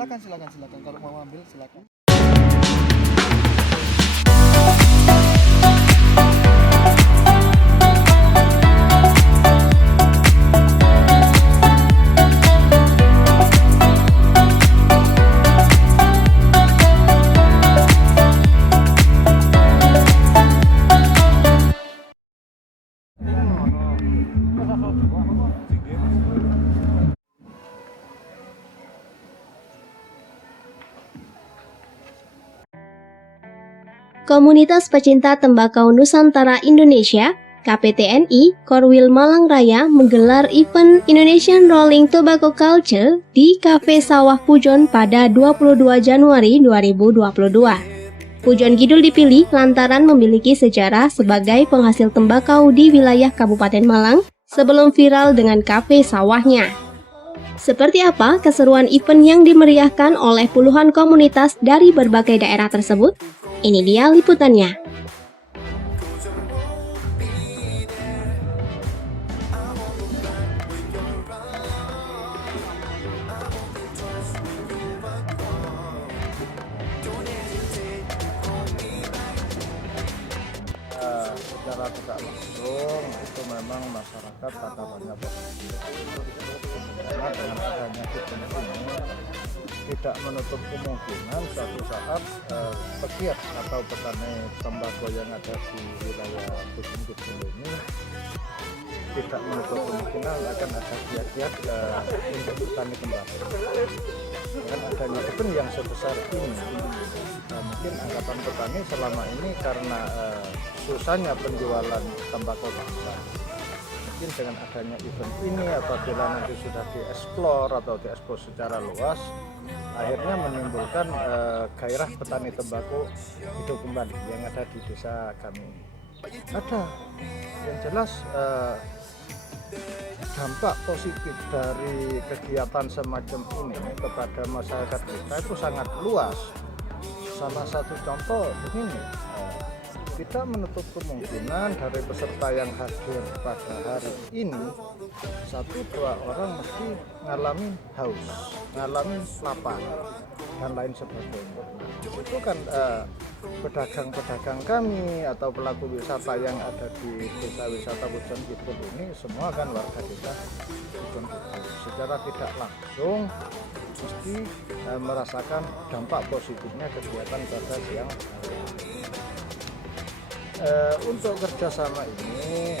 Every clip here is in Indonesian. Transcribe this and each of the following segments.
silakan kalau mau ambil silakan. Komunitas Pecinta Tembakau Nusantara Indonesia, KPTNI, Korwil Malang Raya menggelar event Indonesian Rolling Tobacco Culture di Cafe Sawah Pujon pada 22 Januari 2022. Pujon Kidul dipilih lantaran memiliki sejarah sebagai penghasil tembakau di wilayah Kabupaten Malang sebelum viral dengan kafe sawahnya. Seperti apa keseruan event yang dimeriahkan oleh puluhan komunitas dari berbagai daerah tersebut? Ini dia liputannya. Secara tidak langsung itu memang masyarakat pada banyak positif karena dengan adanya event ini tidak menutup kemungkinan suatu saat pegiat atau petani tembakau yang ada di wilayah Pujon Kidul ini tidak menutup kemungkinan akan ada giat-giat untuk petani tembakau. Dengan adanya event yang sebesar ini, mungkin angkatan petani selama ini karena susahnya penjualan tembakau basah. Mungkin dengan adanya event ini apabila nanti sudah dieksplor atau diekspos secara luas, akhirnya menimbulkan gairah petani tembakau hidup kembali yang ada di desa kami. Ada yang jelas dampak positif dari kegiatan semacam ini kepada masyarakat kita itu sangat luas. Salah satu contoh begini, tidak menutup kemungkinan dari peserta yang hadir pada hari ini 1-2 orang mesti ngalamin haus, ngalamin lapar dan lain sebagainya. Itu kan pedagang-pedagang kami atau pelaku wisata yang ada di desa wisata Pujon Kidul ini semua kan warga desa Pujon Kidul. Secara tidak langsung mesti merasakan dampak positifnya kegiatan pada siang hari. Untuk kerjasama ini,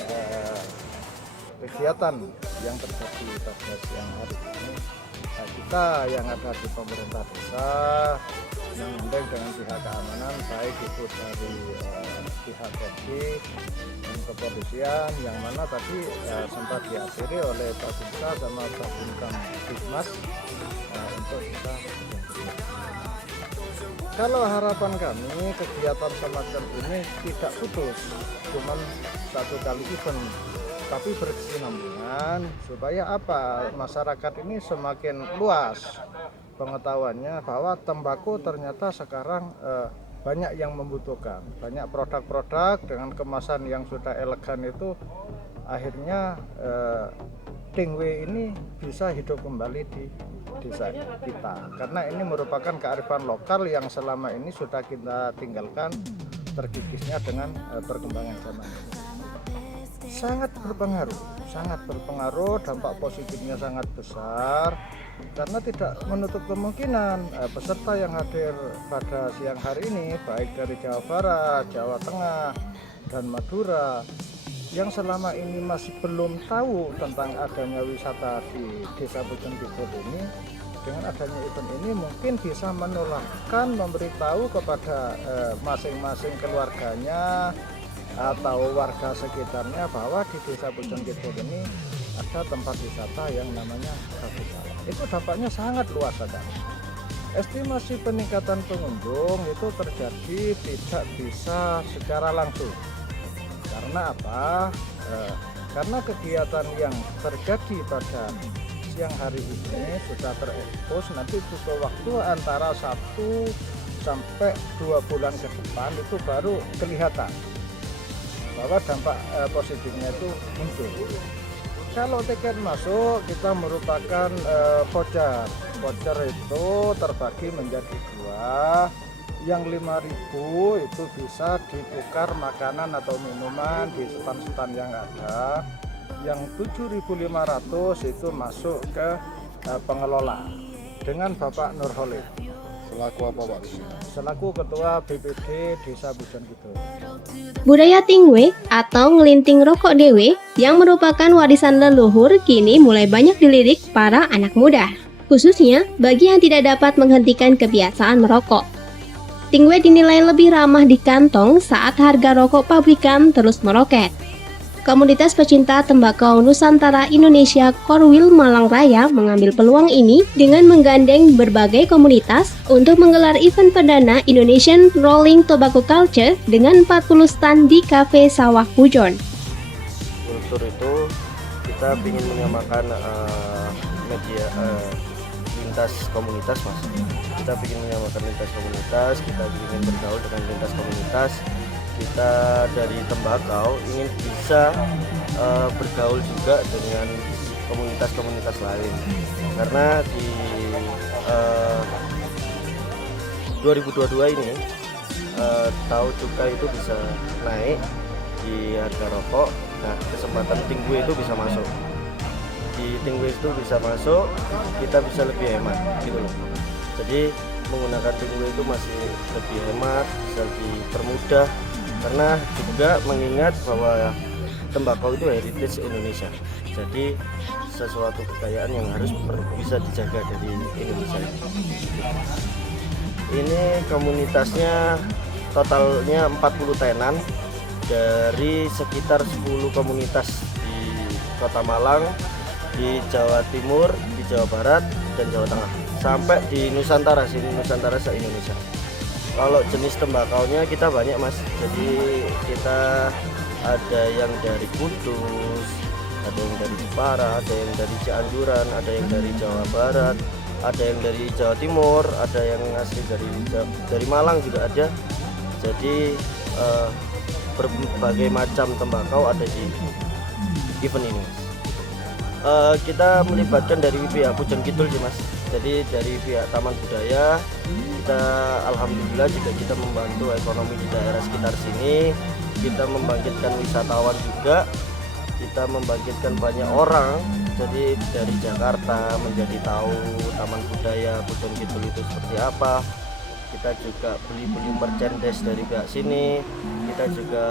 kegiatan yang terjadi pada siang hari ini, kita yang ada di pemerintah desa menggandeng dengan pihak keamanan, baik itu dari pihak Polri dan kepolisian, yang mana tadi sempat dihadiri oleh Pak Bumka sama Pak Bumkam Ditmas untuk kita. Kalau harapan kami kegiatan semacam ini tidak putus, cuman satu kali event, tapi berkesinambungan supaya apa? Masyarakat ini semakin luas pengetahuannya bahwa tembakau ternyata sekarang banyak yang membutuhkan, banyak produk-produk dengan kemasan yang sudah elegan itu akhirnya Dingwe ini bisa hidup kembali di desa kita, karena ini merupakan kearifan lokal yang selama ini sudah kita tinggalkan terkikisnya dengan perkembangan zaman. Sangat berpengaruh, dampak positifnya sangat besar karena tidak menutup kemungkinan peserta yang hadir pada siang hari ini baik dari Jawa Barat, Jawa Tengah, dan Madura yang selama ini masih belum tahu tentang adanya wisata di desa Pujon Kidul ini, dengan adanya event ini mungkin bisa menularkan, memberitahu kepada masing-masing keluarganya atau warga sekitarnya bahwa di desa Pujon Kidul ini ada tempat wisata yang namanya Cafe Sawah. Itu dampaknya sangat luas sekali. Estimasi peningkatan pengunjung itu terjadi tidak bisa secara langsung. Karena apa? Karena kegiatan yang terjadi pada siang hari ini sudah terekspos, nanti butuh waktu antara 1 sampai 2 bulan ke depan itu baru kelihatan bahwa dampak positifnya itu muncul. Kalau tiket masuk kita merupakan voucher. Voucher itu terbagi menjadi dua. Yang 5.000 itu bisa ditukar makanan atau minuman di stand-stand yang ada. Yang 7.500 itu masuk ke pengelola dengan Bapak Nurholis. Selaku apa Pak? Selaku Ketua BPD Desa Pujon Kidul. Budaya tingwe atau ngelinting rokok dewe yang merupakan warisan leluhur kini mulai banyak dilirik para anak muda, khususnya bagi yang tidak dapat menghentikan kebiasaan merokok. Tingwe dinilai lebih ramah di kantong saat harga rokok pabrikan terus meroket. Komunitas pecinta tembakau Nusantara Indonesia Korwil Malang Raya mengambil peluang ini dengan menggandeng berbagai komunitas untuk menggelar event perdana Indonesian Rolling Tobacco Culture dengan 40 stand di Cafe Sawah Pujon. Kultur itu kita ingin menyamakan media lintas komunitas, Mas. Kita ingin menyamakan lintas komunitas, kita ingin bergaul dengan lintas komunitas. Kita dari tembakau ingin bisa bergaul juga dengan komunitas-komunitas lain, karena di 2022 ini tahu cukai itu bisa naik di harga rokok. Nah, kesempatan tinggi itu bisa masuk, di tinggi itu bisa masuk, kita bisa lebih hemat gitu loh. Jadi menggunakan tinggi itu masih lebih hemat, bisa dipermudah, karena juga mengingat bahwa tembakau itu heritage Indonesia. Jadi sesuatu kekayaan yang harus bisa dijaga dari Indonesia. Ini komunitasnya totalnya 40 tenan dari sekitar 10 komunitas di Kota Malang, di Jawa Timur, di Jawa Barat, dan Jawa Tengah, sampai di Nusantara se-Indonesia. Kalau jenis tembakaunya kita banyak, Mas. Jadi kita ada yang dari Kudus, ada yang dari Jepara, ada yang dari Cianjuran, ada yang dari Jawa Barat, ada yang dari Jawa Timur, ada yang asli dari Malang juga ada. Jadi berbagai macam tembakau ada di event ini. Kita melibatkan dari pihak Pujon Kidul sih, Mas. Jadi dari pihak Taman Budaya kita alhamdulillah juga kita membantu ekonomi di daerah sekitar sini. Kita membangkitkan wisatawan juga, kita membangkitkan banyak orang. Jadi dari Jakarta menjadi tahu Taman Budaya Pujon Kidul itu seperti apa. Kita juga beli merchandise dari pihak sini. Kita juga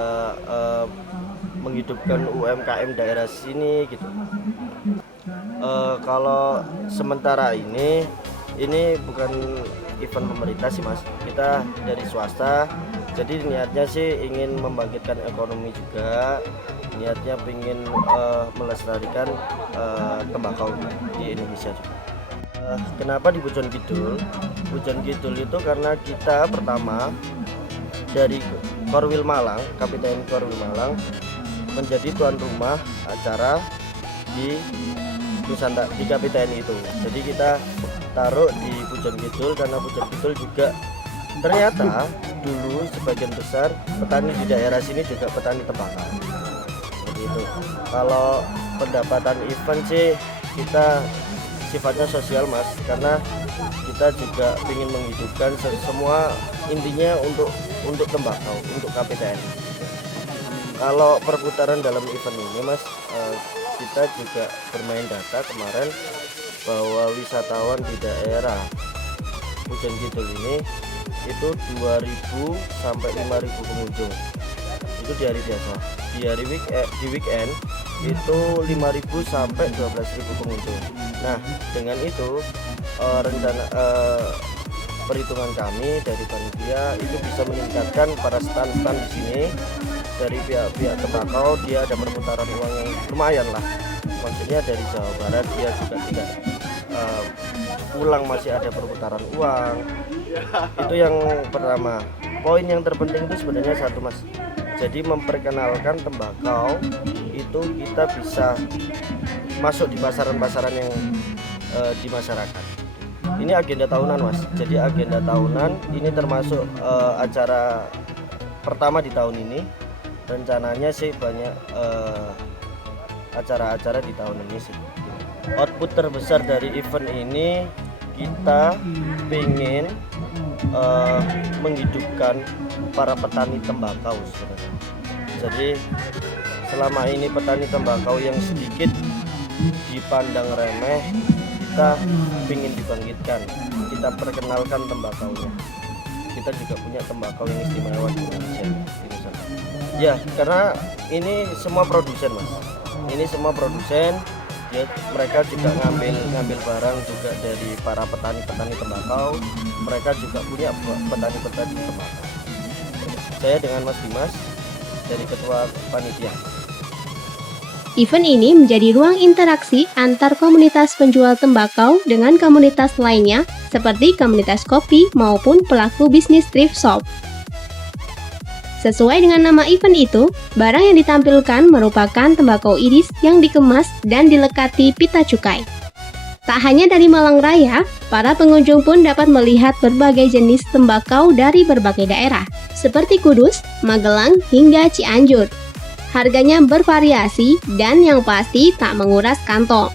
menghidupkan UMKM daerah sini gitu. Kalau sementara ini bukan event pemerintah sih, Mas. Kita dari swasta. Jadi niatnya sih ingin membangkitkan ekonomi juga. Niatnya ingin melestarikan tembakau di Indonesia juga. Kenapa di Pujon Kidul? Pujon Kidul itu karena kita pertama dari Korwil Malang, Kapiten Korwil Malang menjadi tuan rumah acara di Nusantara di KPTN itu. Jadi kita taruh di Pujon Kidul karena Pujon Kidul juga ternyata dulu sebagian besar petani di daerah sini juga petani tembakau. Jadi itu. Kalau pendapatan event sih kita sifatnya sosial, Mas, karena kita juga ingin menghidupkan semua intinya untuk tembakau, untuk KPTN. Kalau perputaran dalam event ini, Mas, kita juga bermain data kemarin bahwa wisatawan di daerah Pujon Kidul ini itu 2.000 sampai 5.000 pengunjung. Itu di hari biasa. Di weekend itu 5.000 sampai 12.000 pengunjung. Nah, dengan itu rencana perhitungan kami dari panitia itu bisa meningkatkan para stand-stand di sini. Dari pihak tembakau dia ada perputaran uang yang lumayan lah. Maksudnya dari Jawa Barat dia juga tidak pulang masih ada perputaran uang. Itu yang pertama. Poin yang terpenting itu sebenarnya satu, Mas. Jadi memperkenalkan tembakau itu kita bisa masuk di pasaran-pasaran yang di masyarakat. Ini agenda tahunan, Mas. Jadi agenda tahunan ini termasuk acara pertama di tahun ini. Rencananya sih banyak acara-acara di tahun ini sih. Output terbesar dari event ini kita ingin menghidupkan para petani tembakau sebenarnya. Jadi selama ini petani tembakau yang sedikit dipandang remeh, kita ingin dibangkitkan, kita perkenalkan tembakaunya. Kita juga punya tembakau yang istimewa di Indonesia. Ya, karena ini semua produsen mas. Ini semua produsen. Ya, mereka juga ngambil barang juga dari para petani tembakau. Mereka juga punya petani tembakau. Saya dengan Mas Dimas dari Ketua Panitia. Event ini menjadi ruang interaksi antar komunitas penjual tembakau dengan komunitas lainnya seperti komunitas kopi maupun pelaku bisnis thrift shop. Sesuai dengan nama event itu, barang yang ditampilkan merupakan tembakau iris yang dikemas dan dilekati pita cukai. Tak hanya dari Malang Raya, para pengunjung pun dapat melihat berbagai jenis tembakau dari berbagai daerah, seperti Kudus, Magelang, hingga Cianjur. Harganya bervariasi dan yang pasti tak menguras kantong.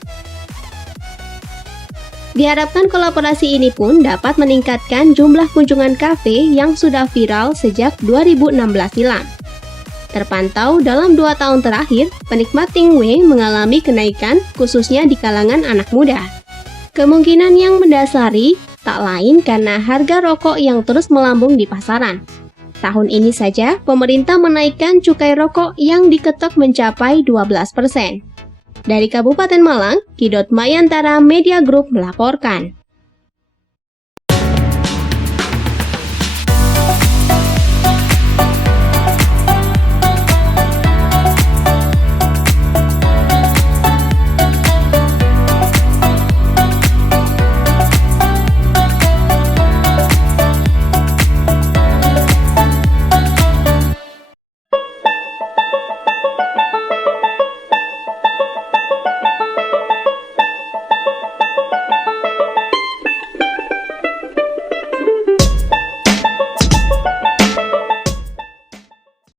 Diharapkan kolaborasi ini pun dapat meningkatkan jumlah kunjungan kafe yang sudah viral sejak 2016 silam. Terpantau dalam 2 tahun terakhir, penikmat tingwe mengalami kenaikan khususnya di kalangan anak muda. Kemungkinan yang mendasari tak lain karena harga rokok yang terus melambung di pasaran. Tahun ini saja, pemerintah menaikkan cukai rokok yang diketok mencapai 12%. Dari Kabupaten Malang, Kidot Mayantara Media Group melaporkan.